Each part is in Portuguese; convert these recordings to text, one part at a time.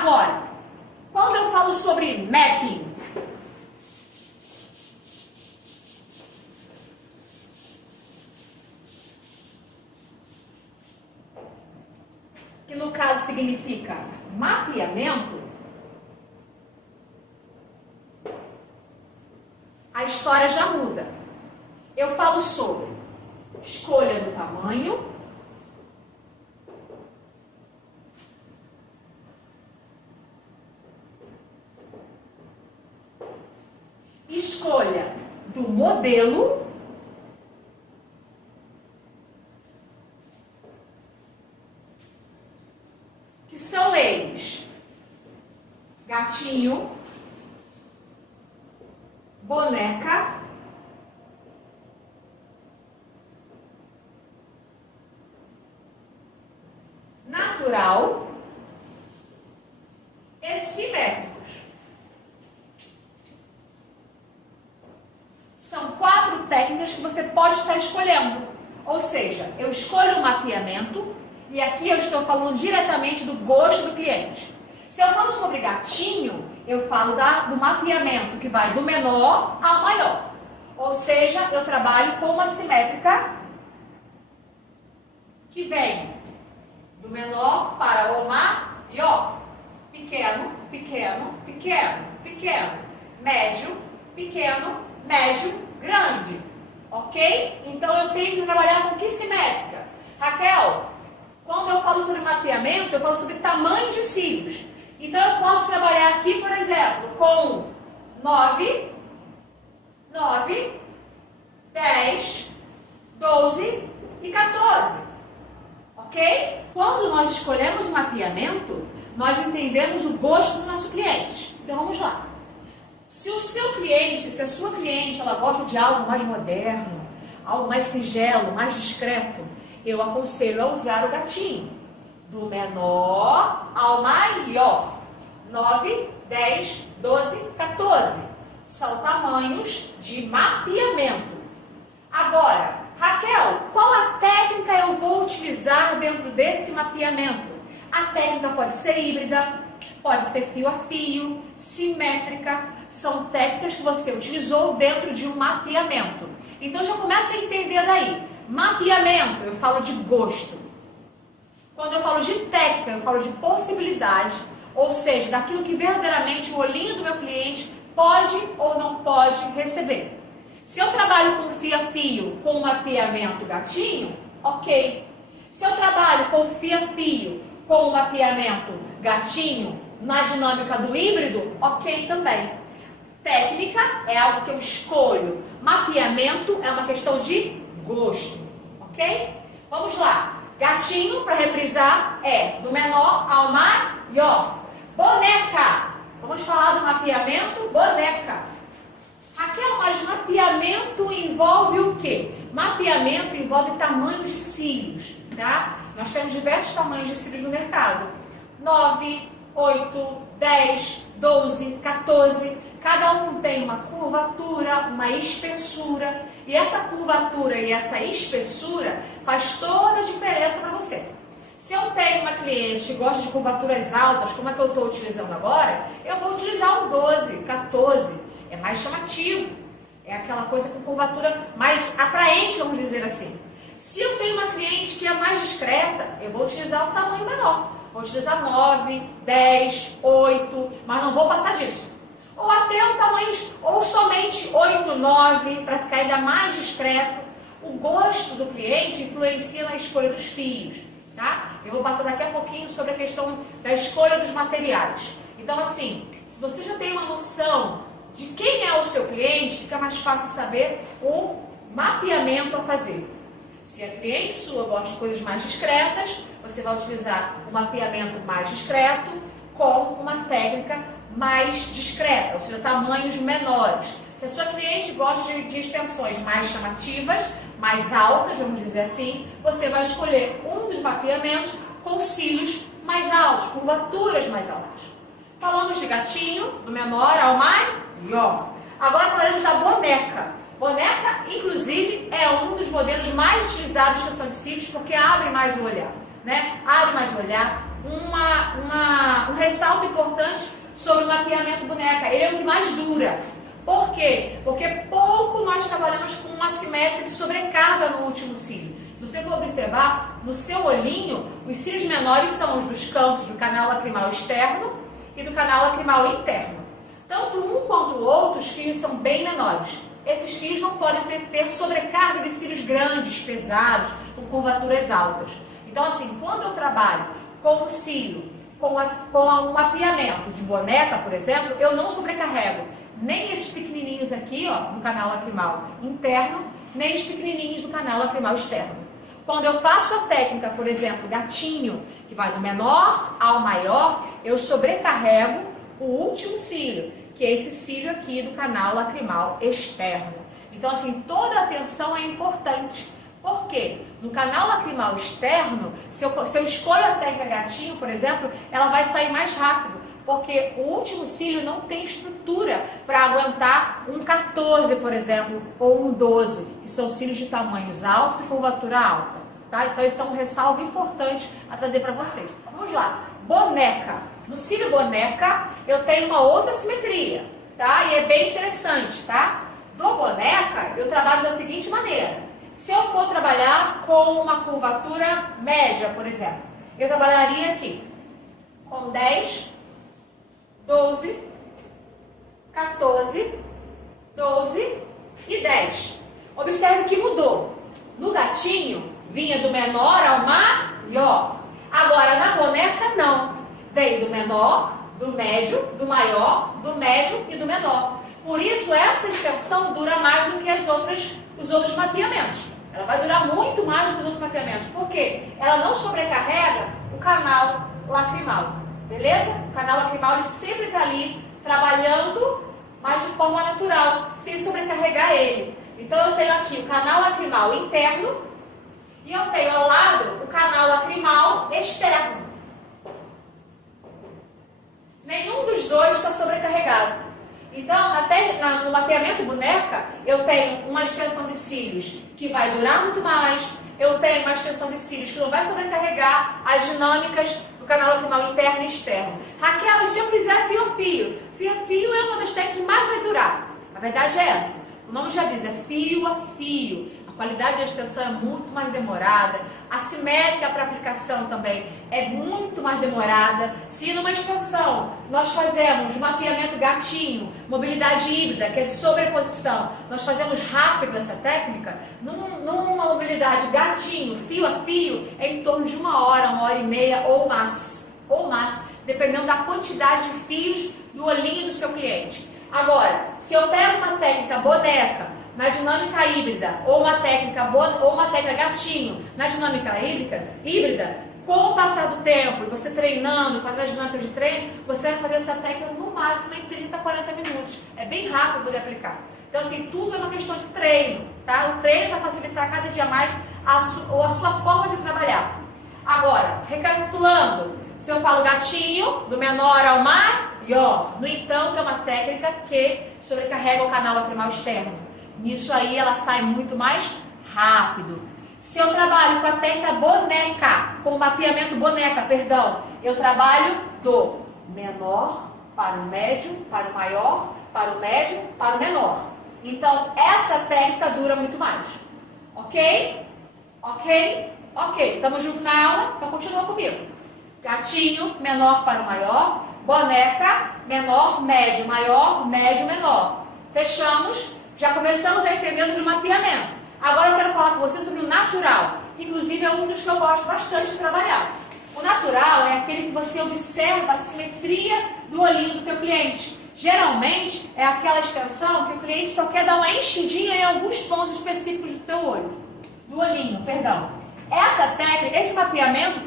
Agora, quando eu falo sobre mapping, que no caso significa mapeamento, a história já muda. Eu falo sobre escolha do tamanho, escolha do modelo, que são eles: gatinho, boneca, natural e simétricos. São 4 técnicas que você pode estar escolhendo. Ou seja, eu escolho o mapeamento e aqui eu estou falando diretamente do gosto do cliente. Se eu falo sobre gatinho, eu falo do mapeamento que vai do menor ao maior. Ou seja, eu trabalho com uma simétrica que vem do menor para o maior. Pequeno, pequeno, pequeno, pequeno. Médio, pequeno, médio, grande. Ok? Então eu tenho que trabalhar com que simétrica? Raquel, quando eu falo sobre mapeamento, eu falo sobre tamanho de cílios. Então eu posso trabalhar aqui, por exemplo, com 9, 10, 12 e 14. Ok? Quando nós escolhemos o mapeamento, nós entendemos o gosto do nosso cliente. Então vamos lá. Se o seu cliente, se a sua cliente, ela gosta de algo mais moderno, algo mais singelo, mais discreto, eu aconselho a usar o gatinho. Do menor ao maior. 9, 10, 12, 14. São tamanhos de mapeamento. Agora, Raquel, qual a técnica eu vou utilizar dentro desse mapeamento? A técnica pode ser híbrida, pode ser fio a fio, simétrica. São técnicas que você utilizou dentro de um mapeamento. Então já começa a entender daí. Mapeamento, eu falo de gosto. Quando eu falo de técnica, eu falo de possibilidade, ou seja, daquilo que verdadeiramente o olhinho do meu cliente pode ou não pode receber. Se eu trabalho com fio a fio, com mapeamento gatinho, ok. Se eu trabalho com fio a fio, com mapeamento gatinho, na dinâmica do híbrido, ok também. Técnica é algo que eu escolho. Mapeamento é uma questão de gosto, ok? Vamos lá. Gatinho, para reprisar, é do menor ao maior. Boneca. Vamos falar do mapeamento boneca. Raquel, mas mapeamento envolve o quê? Mapeamento envolve tamanhos de cílios, tá? Nós temos diversos tamanhos de cílios no mercado. 9, 8, 10, 12, 14. Cada um tem uma curvatura, uma espessura. E essa curvatura e essa espessura faz toda a diferença para você. Se eu tenho uma cliente que gosta de curvaturas altas, como é que eu estou utilizando agora, eu vou utilizar um 12, 14. É mais chamativo. É aquela coisa com curvatura mais atraente, vamos dizer assim. Se eu tenho uma cliente que é mais discreta, eu vou utilizar um tamanho menor. Vou utilizar 9, 10, 8, mas não vou passar disso. Ou até um tamanho, ou somente 8, 9, para ficar ainda mais discreto. O gosto do cliente influencia na escolha dos fios, tá? Eu vou passar daqui a pouquinho sobre a questão da escolha dos materiais. Então, assim, se você já tem uma noção de quem é o seu cliente, fica mais fácil saber o mapeamento a fazer. Se a cliente sua gosta de coisas mais discretas, você vai utilizar o mapeamento mais discreto com uma técnica mais discreta, ou seja, tamanhos menores. Se a sua cliente gosta de extensões mais chamativas, mais altas, vamos dizer assim, você vai escolher um dos mapeamentos com cílios mais altos, curvaturas mais altas. Falamos de gatinho, do menor ao maior. Agora falaremos da boneca. Boneca, inclusive, é um dos modelos mais utilizados de extensão de cílios porque abre mais o olhar, né? Abre mais o olhar. Um ressalto importante sobre o mapeamento boneca. Ele é o que mais dura. Por quê? Porque pouco nós trabalhamos com uma assimétrica de sobrecarga no último cílio. Se você for observar, no seu olhinho, os cílios menores são os dos cantos do canal lacrimal externo e do canal lacrimal interno. Tanto um quanto o outro, os fios são bem menores. Esses fios não podem ter sobrecarga de cílios grandes, pesados, com curvaturas altas. Então, assim, quando eu trabalho com o cílio, com um mapeamento de boneca, por exemplo, eu não sobrecarrego nem esses pequenininhos aqui, ó, no canal lacrimal interno, nem os pequenininhos do canal lacrimal externo. Quando eu faço a técnica, por exemplo, gatinho, que vai do menor ao maior, eu sobrecarrego o último cílio, que é esse cílio aqui do canal lacrimal externo. Então, assim, toda a atenção é importante. Por quê? No canal lacrimal externo, se eu escolho a técnica gatinho, por exemplo, ela vai sair mais rápido, porque o último cílio não tem estrutura para aguentar um 14, por exemplo, ou um 12, que são cílios de tamanhos altos e curvatura alta. Tá? Então, isso é um ressalvo importante a trazer para vocês. Vamos lá. Boneca. No cílio boneca, eu tenho uma outra simetria, tá? E é bem interessante, tá? Do boneca, eu trabalho da seguinte maneira. Se eu for trabalhar com uma curvatura média, por exemplo, eu trabalharia aqui com 10, 12, 14, 12 e 10. Observe que mudou. No gatinho, vinha do menor ao maior. Agora, na boneca, não. Veio do menor, do médio, do maior, do médio e do menor. Por isso, essa extensão dura mais do que os outros mapeamentos. Ela vai durar muito mais do que os outros mapeamentos. Por quê? Ela não sobrecarrega o canal lacrimal. Beleza? O canal lacrimal ele sempre está ali trabalhando, mas de forma natural, sem sobrecarregar ele. Então, eu tenho aqui o canal lacrimal interno e eu tenho ao lado o canal lacrimal externo. Nenhum dos dois está sobrecarregado. Então, até no mapeamento boneca, eu tenho uma extensão de cílios que vai durar muito mais, eu tenho uma extensão de cílios que não vai sobrecarregar as dinâmicas do canal lacrimal interno e externo. Raquel, e se eu fizer fio a fio? Fio a fio é uma das técnicas que mais vai durar. A verdade é essa. O nome já diz, é fio a fio. A qualidade da extensão é muito mais demorada. A simétrica para aplicação também é muito mais demorada. Se numa extensão nós fazemos mapeamento gatinho, mobilidade híbrida, que é de sobreposição, nós fazemos rápido essa técnica, numa mobilidade gatinho, fio a fio, é em torno de 1 hora e meia ou mais, dependendo da quantidade de fios do olhinho do seu cliente. Agora, se eu pego uma técnica boneca, na dinâmica híbrida, ou uma técnica gatinho, na dinâmica híbrida, com o passar do tempo, e você treinando, fazendo as dinâmicas de treino, você vai fazer essa técnica no máximo em 30 a 40 minutos. É bem rápido poder aplicar. Então, assim, tudo é uma questão de treino, tá? O treino vai facilitar cada dia mais a sua forma de trabalhar. Agora, recapitulando, se eu falo gatinho, do menor ao maior, no entanto, é uma técnica que sobrecarrega o canal lacrimal externo. Nisso aí ela sai muito mais rápido. Se eu trabalho com a técnica boneca, com o mapeamento boneca, eu trabalho do menor para o médio, para o maior, para o médio, para o menor. Então, essa técnica dura muito mais. Ok? Ok? Ok. Estamos juntos na aula? Então, continua comigo. Gatinho, menor para o maior. Boneca, menor, médio, maior, médio, menor. Fechamos. Já começamos a entender sobre o mapeamento. Agora eu quero falar com você sobre o natural. Inclusive é um dos que eu gosto bastante de trabalhar. O natural é aquele que você observa a simetria do olhinho do teu cliente. Geralmente é aquela extensão que o cliente só quer dar uma enchidinha em alguns pontos específicos do teu olho. Do olhinho, perdão. Essa técnica, esse mapeamento,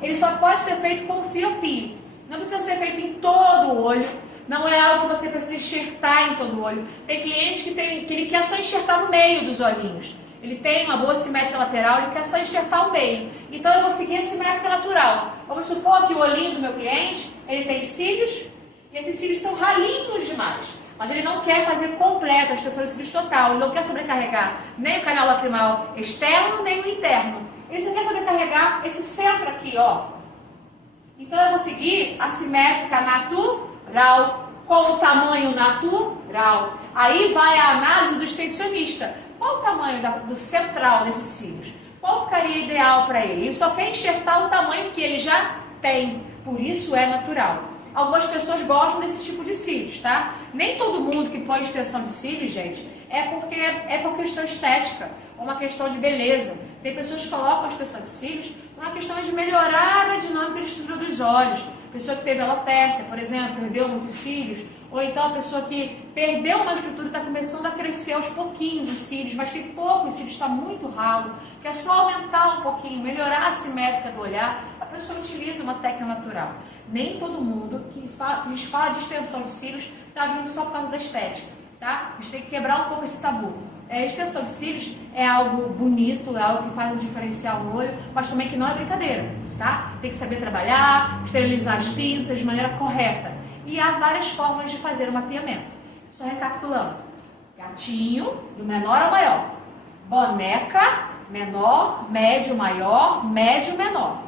ele só pode ser feito com fio a fio. Não precisa ser feito em todo o olho. Não é algo que você precisa enxertar em todo o olho. Tem cliente que ele quer só enxertar no meio dos olhinhos. Ele tem uma boa simétrica lateral, ele quer só enxertar o meio. Então eu vou seguir a simétrica natural. Vamos supor que o olhinho do meu cliente, ele tem cílios, e esses cílios são ralinhos demais. Mas ele não quer fazer completa a extensão de cílios total. Ele não quer sobrecarregar nem o canal lacrimal externo, nem o interno. Ele só quer sobrecarregar esse centro aqui, ó. Então eu vou seguir a simétrica natural. natural. Qual o tamanho natural? Aí vai a análise do extensionista. Qual o tamanho do central desses cílios? Qual ficaria ideal para ele? Ele só quer enxertar o tamanho que ele já tem, por isso é natural. Algumas pessoas gostam desse tipo de cílios, tá? Nem todo mundo que põe extensão de cílios, gente, é por questão estética, ou uma questão de beleza. Tem pessoas que colocam a extensão de cílios por uma questão de melhorar a dinâmica e estrutura dos olhos. Pessoa que teve alopecia, por exemplo, perdeu muitos cílios, ou então a pessoa que perdeu uma estrutura e está começando a crescer aos pouquinhos os cílios, mas tem pouco, o cílio está muito ralo, quer só aumentar um pouquinho, melhorar a simétrica do olhar, a pessoa utiliza uma técnica natural. Nem todo mundo que fala de extensão de cílios está vindo só por causa da estética, tá? A gente tem que quebrar um pouco esse tabu. Extensão de cílios é algo bonito, é algo que faz um diferencial no olho, mas também que não é brincadeira, tá? Tem que saber trabalhar, esterilizar as pinças de maneira correta. E há várias formas de fazer o mapeamento. Só recapitulando. Gatinho, do menor ao maior. Boneca, menor, médio, maior, médio, menor.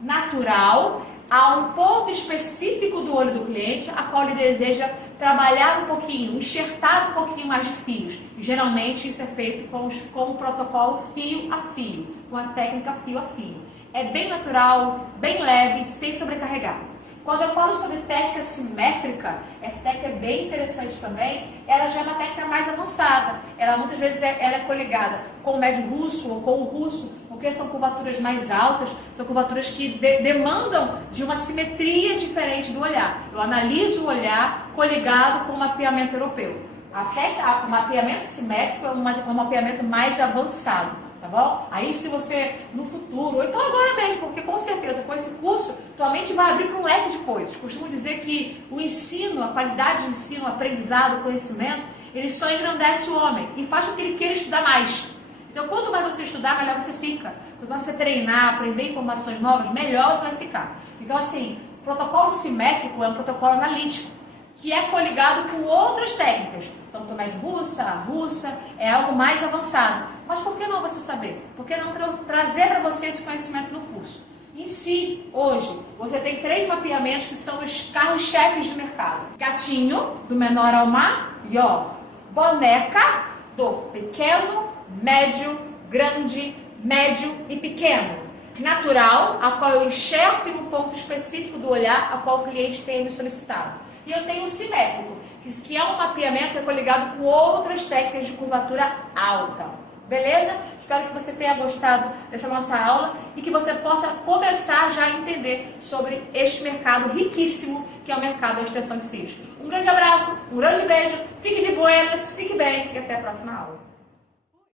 Natural, há um ponto específico do olho do cliente a qual ele deseja trabalhar um pouquinho, enxertar um pouquinho mais de fios. E, geralmente isso é feito com o protocolo fio a fio, com a técnica fio a fio. É bem natural, bem leve, sem sobrecarregar. Quando eu falo sobre técnica simétrica, essa técnica é bem interessante também, ela já é uma técnica mais avançada. Ela muitas vezes ela é coligada com o médio russo ou com o russo, porque são curvaturas mais altas, são curvaturas que demandam de uma simetria diferente do olhar. Eu analiso o olhar coligado com o mapeamento europeu. O mapeamento simétrico é um mapeamento mais avançado. Tá bom? Aí se você, no futuro, ou então agora mesmo, porque com certeza com esse curso, tua mente vai abrir para um leque de coisas. Costumo dizer que o ensino, a qualidade de ensino, o aprendizado, o conhecimento, ele só engrandece o homem e faz com que ele queira estudar mais. Então, quanto mais você estudar, melhor você fica. Quanto mais você treinar, aprender informações novas, melhor você vai ficar. Então, assim, o protocolo simétrico é um protocolo analítico, que é coligado com outras técnicas. Então, médio russa, a russa, é algo mais avançado. Mas por que não você saber? Por que não trazer para você esse conhecimento no curso? Em si, hoje, você tem 3 mapeamentos que são os carros-chefes do mercado. Gatinho, do menor ao maior. Boneca, do pequeno, médio, grande, médio e pequeno. Natural, a qual eu enxerto em um ponto específico do olhar, a qual o cliente tem me solicitado. E eu tenho o simétrico, que é um mapeamento que é coligado com outras técnicas de curvatura alta. Beleza? Espero que você tenha gostado dessa nossa aula e que você possa começar já a entender sobre este mercado riquíssimo que é o mercado da extensão de cílios. Um grande abraço, um grande beijo, fique de buenas, fique bem e até a próxima aula.